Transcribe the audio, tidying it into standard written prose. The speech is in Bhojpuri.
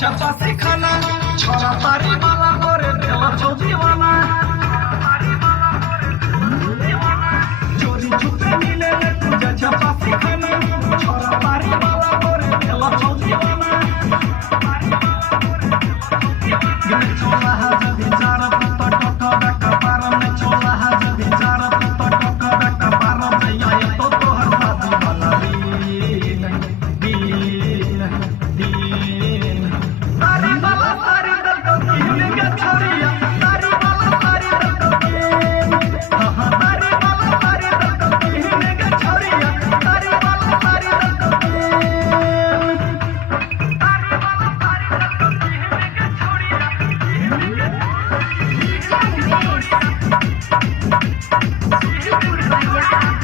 छपा से खाना छोरा पारी वाला करे देला छौ दीवाना चोरी छुपे मिले ले तुझे छपा से खाना छोरा पारी वाला करे देला छौ दीवाना में चोला हज विचार पत्ता टका डका पार में चोला हज विचार पत्ता टका डका पार जया तो तोहर शादी वाला दिन तारी वाला तारी दल को कहने के छोरिया तारी वाला तारी दल को हां तारी वाला तारी दल को कहने के छोरिया तारी वाला तारी दल को तारी वाला तारी दल को कहने के छोरिया DJ